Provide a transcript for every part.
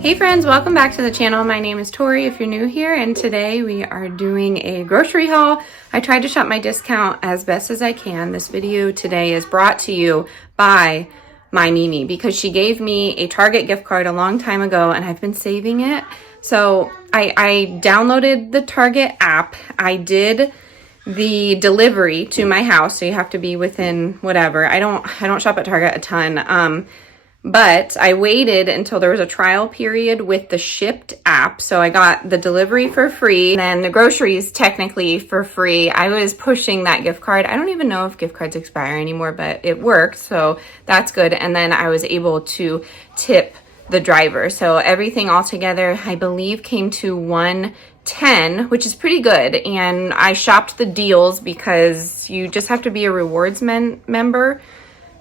Hey friends, welcome back to the channel. My name is Tori if you're new here, and today we are doing a grocery haul. I tried to shop my discount as best as I can. This video today is brought to you by my Mimi because she gave me a Target gift card a long time ago and I've been saving it. So I downloaded the Target app. I did the delivery to my house, so you have to be within whatever. I don't shop at Target a ton. But I waited until there was a trial period with the Shipped app. So I got the delivery for free, and then the groceries technically for free. I was pushing that gift card. I don't even know if gift cards expire anymore, but it worked. So that's good. And then I was able to tip the driver. So everything all together, I believe, came to $110, which is pretty good. And I shopped the deals because you just have to be a rewards member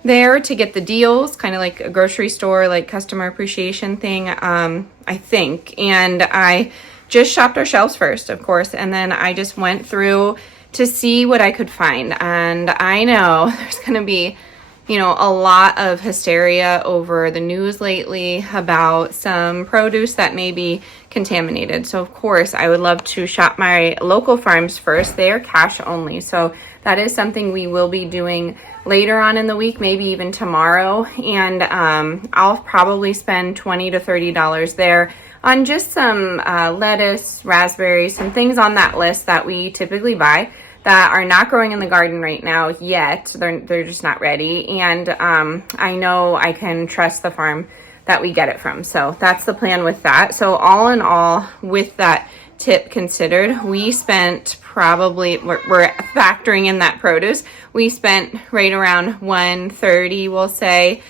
there to get the deals, kind of like a grocery store, like customer appreciation thing, I think. And I just shopped our shelves first, of course, and then I just went through to see what I could find. And I know there's going to be, a lot of hysteria over the news lately about some produce that may be contaminated. So of course I would love to shop my local farms first. They are cash only. So that is something we will be doing later on in the week, maybe even tomorrow. And I'll probably spend $20 to $30 there on just some lettuce, raspberries, some things on that list that we typically buy that are not growing in the garden right now yet. They're just not ready. And I know I can trust the farm that we get it from. So that's the plan with that. So all in all, with that tip considered, we spent probably, we're factoring in that produce, we spent right around $130, we'll say,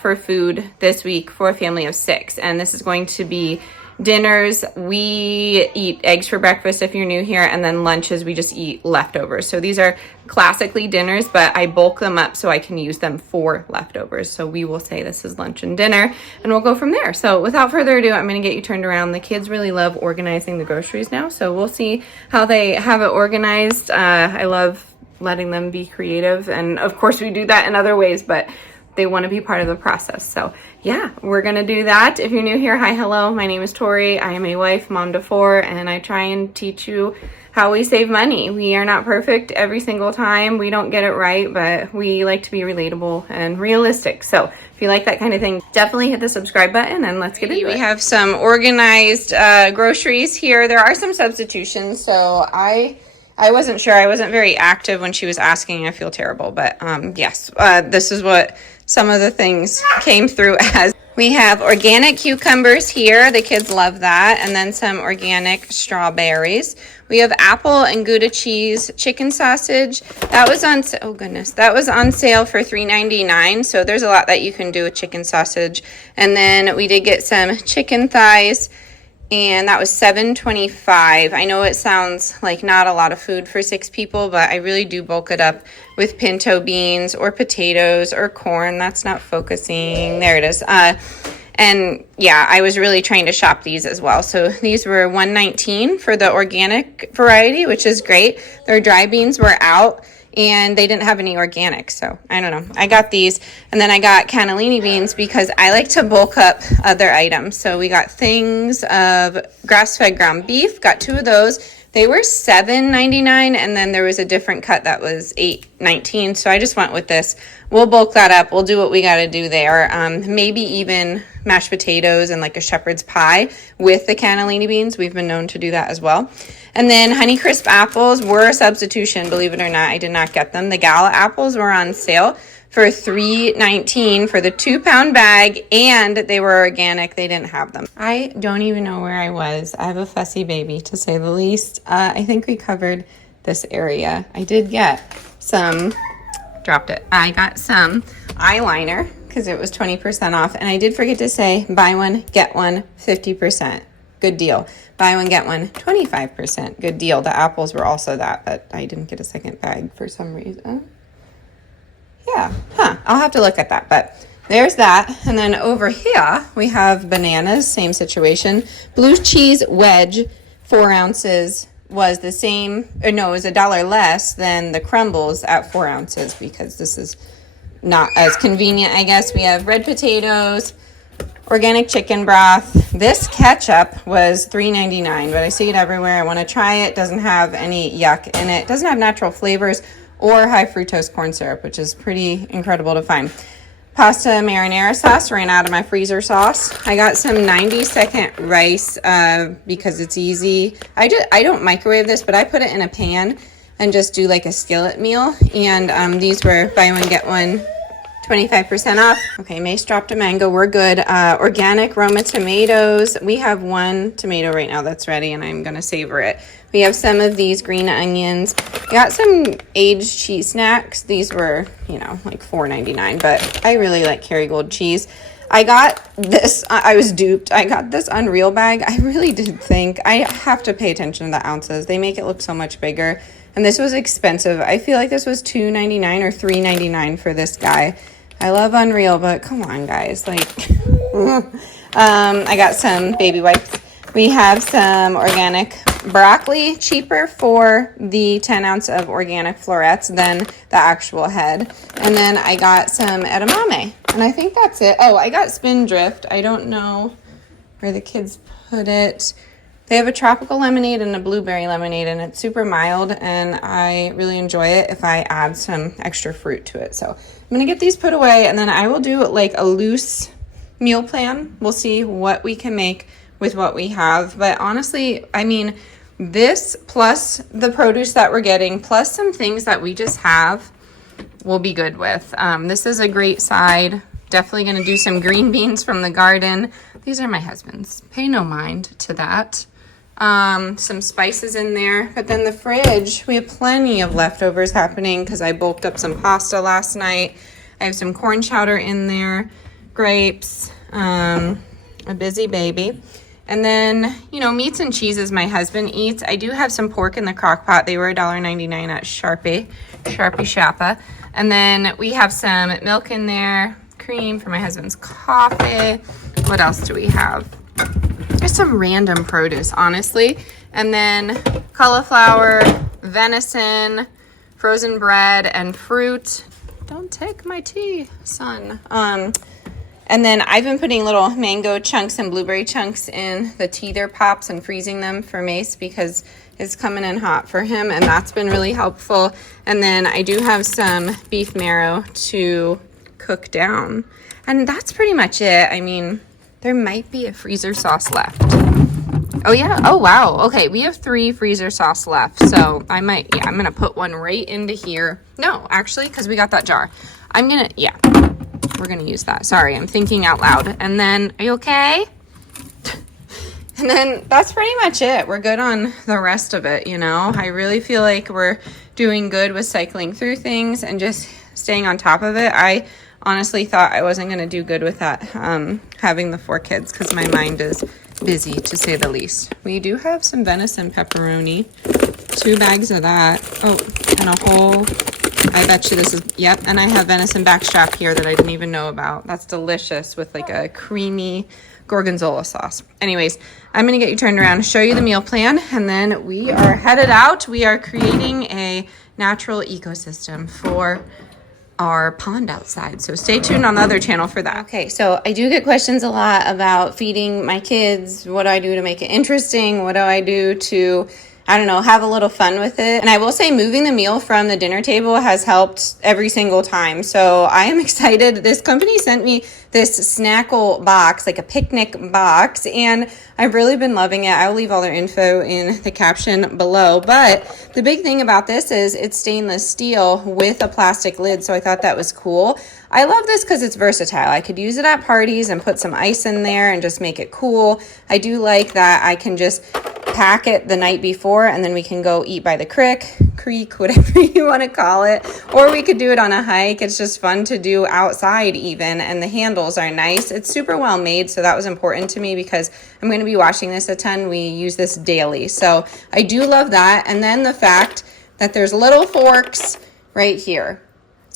for food this week for a family of 6. And this is going to be dinners. We eat eggs for breakfast if you're new here, and then lunches we just eat leftovers. So these are classically dinners, but I bulk them up so I can use them for leftovers. So we will say this is lunch and dinner, and we'll go from there. So without further ado, I'm going to get you turned around. The kids really love organizing the groceries now, so we'll see how they have it organized. I love letting them be creative, and of course we do that in other ways, but they want to be part of the process. So yeah, we're going to do that. If you're new here, hi, hello. My name is Tori. I am a wife, mom to 4, and I try and teach you how we save money. We are not perfect every single time. We don't get it right, but we like to be relatable and realistic. So if you like that kind of thing, definitely hit the subscribe button and let's get into it. We have some organized groceries here. There are some substitutions. So I wasn't sure. I wasn't very active when she was asking. I feel terrible, but yes, this is what some of the things came through as. We have organic cucumbers here. The kids love that. And then some organic strawberries. We have apple and Gouda cheese chicken sausage. That was on, oh goodness, that was on sale for $3.99. So there's a lot that you can do with chicken sausage. And then we did get some chicken thighs, and that was $7.25. I know it sounds like not a lot of food for 6 people, but I really do bulk it up with pinto beans or potatoes or corn. That's not focusing. There it is. And yeah, I was really trying to shop these as well. So these were $1.19 for the organic variety, which is great. Their dry beans were out, and they didn't have any organic, so I don't know. I got these, and then I got cannellini beans because I like to bulk up other items. So we got things of grass-fed ground beef, got 2 of those. They were $7.99, and then there was a different cut that was $8.19, so I just went with this. We'll bulk that up. We'll do what we got to do there. Maybe even mashed potatoes and like a shepherd's pie with the cannellini beans. We've been known to do that as well. And then Honeycrisp apples were a substitution, believe it or not. I did not get them. The Gala apples were on sale for $3.19 for the 2-pound bag, and they were organic. They didn't have them. I don't even know where I was. I have a fussy baby, to say the least. I think we covered this area. I did get some, dropped it. I got some eyeliner because it was 20% off, and I did forget to say buy one, get one, 50%. Good deal. Buy one, get one, 25%. Good deal. The apples were also that, but I didn't get a second bag for some reason. Yeah, I'll have to look at that, but there's that. And then over here, we have bananas, same situation. Blue cheese wedge, 4 ounces, was the same, or no, it was $1 less than the crumbles at 4 ounces because this is not as convenient, I guess. We have red potatoes, organic chicken broth. This ketchup was $3.99, but I see it everywhere. I want to try it. Doesn't have any yuck in it. Doesn't have natural flavors or high fructose corn syrup, which is pretty incredible to find. Pasta marinara sauce, ran out of my freezer sauce. I got some 90-second rice because it's easy. I don't microwave this, but I put it in a pan and just do like a skillet meal. And these were buy one, get one, 25% off. Okay, Mace dropped a mango. We're good. Organic Roma tomatoes. We have one tomato right now that's ready, and I'm going to savor it. We have some of these green onions. We got some aged cheese snacks. These were, you know, like $4.99, but I really like Kerrygold cheese. I got this. I was duped. I got this Unreal bag. I really did think I have to pay attention to the ounces. They make it look so much bigger, and this was expensive. I feel like this was $2.99 or $3.99 for this guy. I love Unreal, but come on, guys. Like, I got some baby wipes. We have some organic broccoli, cheaper for the 10 ounce of organic florets than the actual head. And then I got some edamame, and I think that's it. Oh, I got Spindrift. I don't know where the kids put it. They have a tropical lemonade and a blueberry lemonade, and it's super mild, and I really enjoy it if I add some extra fruit to it. So I'm going to get these put away, and then I will do like a loose meal plan. We'll see what we can make with what we have. But honestly, I mean, this plus the produce that we're getting, plus some things that we just have, we'll be good with. This is a great side. Definitely going to do some green beans from the garden. These are my husband's. Pay no mind to that. Some spices in there, but then the fridge, we have plenty of leftovers happening because I bulked up some pasta last night. I have some corn chowder in there, grapes, a busy baby. And then, you know, meats and cheeses my husband eats. I do have some pork in the crock pot. They were $1.99 at Sharpie Shappa. And then we have some milk in there, cream for my husband's coffee. What else do we have? There's some random produce, honestly. And then cauliflower, venison, frozen bread, and fruit. Don't take my tea, son. And then I've been putting little mango chunks and blueberry chunks in the teether pops and freezing them for Mace because it's coming in hot for him, and that's been really helpful. And then I do have some beef marrow to cook down. And that's pretty much it. I mean, there might be a freezer sauce left. Oh, yeah? Oh, wow. Okay, we have 3 freezer sauce left. So I might, yeah, I'm going to put one right into here. No, actually, because we got that jar. I'm going to, yeah, we're going to use that. Sorry, I'm thinking out loud. And then, are you okay? And then that's pretty much it. We're good on the rest of it, you know? I really feel like we're doing good with cycling through things and just staying on top of it. I honestly thought I wasn't going to do good with that, having the 4 kids, because my mind is busy, to say the least. We do have some venison pepperoni, 2 bags of that. Oh, and a whole, I bet you this is, yep, and I have venison backstrap here that I didn't even know about. That's delicious with like a creamy gorgonzola sauce. Anyways, I'm going to get you turned around, show you the meal plan, and then we are headed out. We are creating a natural ecosystem for our pond outside. So stay tuned on the other channel for that. Okay, so I do get questions a lot about feeding my kids. What do I do to make it interesting? What do I do to, I don't know, have a little fun with it? And I will say moving the meal from the dinner table has helped every single time. So I am excited. This company sent me this snackle box, like a picnic box, and I've really been loving it. I will leave all their info in the caption below. But the big thing about this is it's stainless steel with a plastic lid, so I thought that was cool. I love this because it's versatile. I could use it at parties and put some ice in there and just make it cool. I do like that I can just pack it the night before, and then we can go eat by the creek, whatever you want to call it, or we could do it on a hike. It's just fun to do outside even, and the handles are nice. It's super well made, so that was important to me because I'm going to be washing this a ton. We use this daily, so I do love that. And then the fact that there's little forks right here.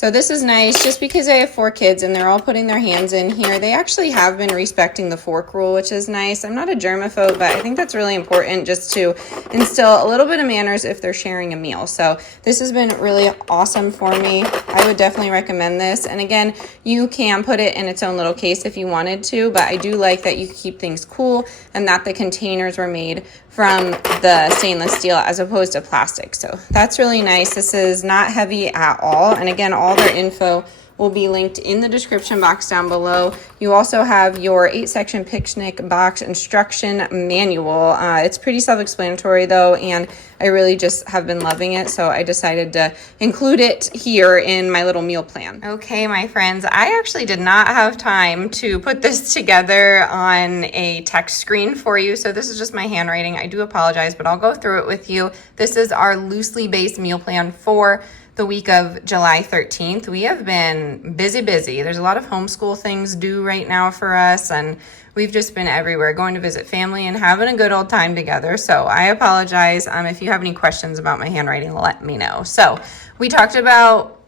So this is nice just because I have 4 kids and they're all putting their hands in here. They actually have been respecting the fork rule, which is nice. I'm not a germaphobe, but I think that's really important just to instill a little bit of manners if they're sharing a meal. So this has been really awesome for me. I would definitely recommend this. And again, you can put it in its own little case if you wanted to, but I do like that you keep things cool and that the containers were made from the stainless steel as opposed to plastic. So that's really nice. This is not heavy at all. And again, all their info will be linked in the description box down below. You also have your 8-section picnic box instruction manual. It's pretty self-explanatory though, and I really just have been loving it, so I decided to include it here in my little meal plan. Okay, my friends, I actually did not have time to put this together on a text screen for you, so this is just my handwriting. I do apologize, but I'll go through it with you. This is our loosely based meal plan for the week of July 13th. We have been busy. There's a lot of homeschool things due right now for us, and we've just been everywhere, going to visit family and having a good old time together. So I apologize. If you have any questions about my handwriting, let me know. So we talked about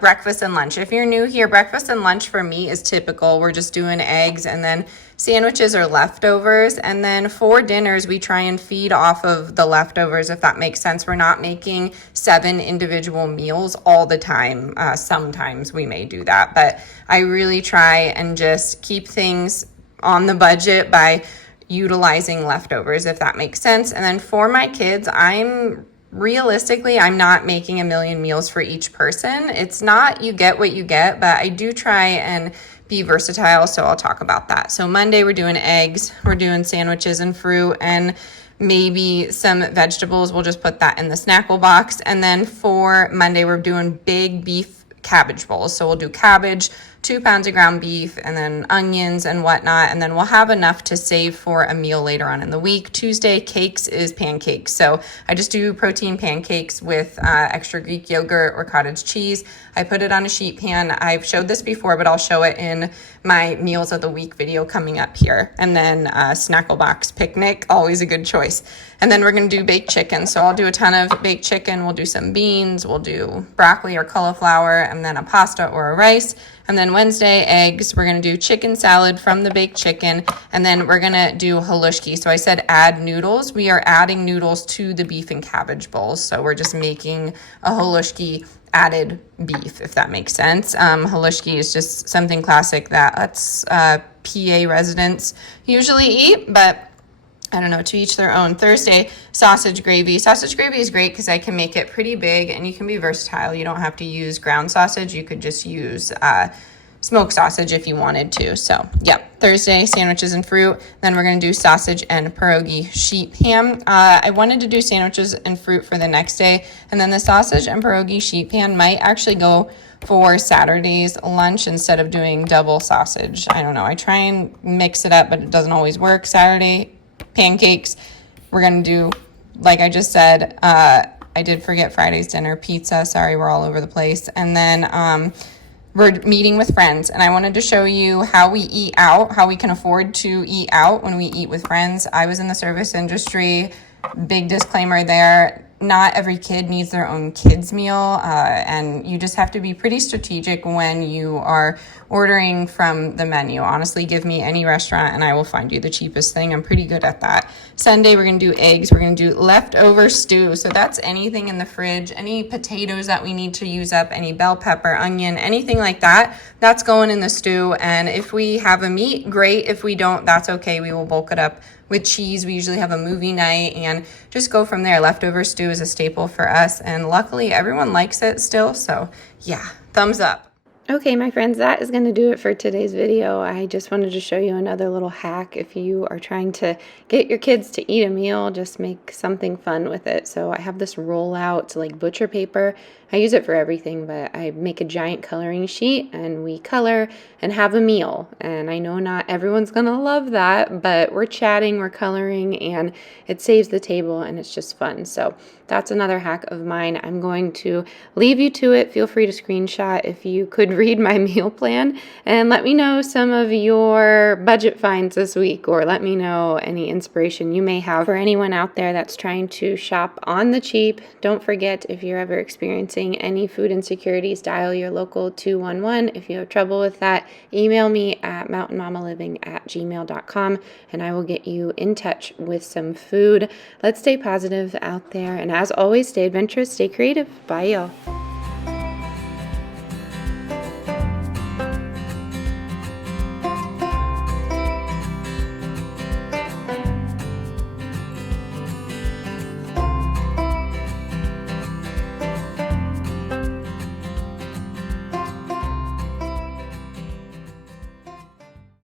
breakfast and lunch. If you're new here, breakfast and lunch for me is typical. We're just doing eggs and then sandwiches or leftovers. And then for dinners, we try and feed off of the leftovers, if that makes sense. We're not making 7 individual meals all the time. Sometimes we may do that, but I really try and just keep things on the budget by utilizing leftovers, if that makes sense. And then for my kids, realistically, I'm not making a million meals for each person. It's not you get what you get, but I do try and be versatile, so I'll talk about that. So Monday we're doing eggs, we're doing sandwiches and fruit, and maybe some vegetables. We'll just put that in the snackle box. And then for Monday we're doing big beef cabbage bowls. So we'll do cabbage, 2 pounds of ground beef, and then onions and whatnot. And then we'll have enough to save for a meal later on in the week. Tuesday, cakes is pancakes. So I just do protein pancakes with extra Greek yogurt or cottage cheese. I put it on a sheet pan. I've showed this before, but I'll show it in my meals of the week video coming up here. And then snackle box picnic, always a good choice. And then we're going to do baked chicken. So I'll do a ton of baked chicken. We'll do some beans. We'll do broccoli or cauliflower, and then a pasta or a rice. And then Wednesday, eggs. We're going to do chicken salad from the baked chicken. And then we're going to do halushki. So I said add noodles. We are adding noodles to the beef and cabbage bowls. So we're just making a halushki added beef, if that makes sense. Halushki is just something classic that us PA residents usually eat, but I don't know, to each their own. Thursday, sausage gravy. Sausage gravy is great because I can make it pretty big and you can be versatile. You don't have to use ground sausage. You could just use smoked sausage if you wanted to. So, yep, Thursday, sandwiches and fruit. Then we're going to do sausage and pierogi sheep ham. I wanted to do sandwiches and fruit for the next day. And then the sausage and pierogi sheep ham might actually go for Saturday's lunch instead of doing double sausage. I don't know. I try and mix it up, but it doesn't always work. Saturday, pancakes. We're going to do, like I just said, I did forget Friday's dinner, pizza. Sorry, we're all over the place. And then we're meeting with friends. And I wanted to show you how we eat out, how we can afford to eat out when we eat with friends. I was in the service industry. Big disclaimer there. Not every kid needs their own kids meal, and you just have to be pretty strategic when you are ordering from the menu. Honestly, give me any restaurant and I will find you the cheapest thing. I'm pretty good at that. Sunday, we're going to do eggs. We're going to do leftover stew. So that's anything in the fridge, any potatoes that we need to use up, any bell pepper, onion, anything like that, that's going in the stew. And if we have a meat, great. If we don't, that's okay. We will bulk it up with cheese. We usually have a movie night and just go from there. Leftover stew is a staple for us, and luckily everyone likes it still. So yeah, thumbs up. Okay, my friends, that is going to do it for today's video. I just wanted to show you another little hack. If you are trying to get your kids to eat a meal, just make something fun with it. So I have this roll-out like butcher paper. I use it for everything, but I make a giant coloring sheet and we color and have a meal. And I know not everyone's going to love that, but we're chatting, we're coloring, and it saves the table and it's just fun. So that's another hack of mine. I'm going to leave you to it. Feel free to screenshot if you could read my meal plan and let me know some of your budget finds this week, or let me know any inspiration you may have for anyone out there that's trying to shop on the cheap. Don't forget, if you're ever experiencing any food insecurities, dial your local 211. If you have trouble with that, email me at mountainmammaliving@gmail.com and I will get you in touch with some food. Let's stay positive out there, and as always, stay adventurous, stay creative. Bye, y'all.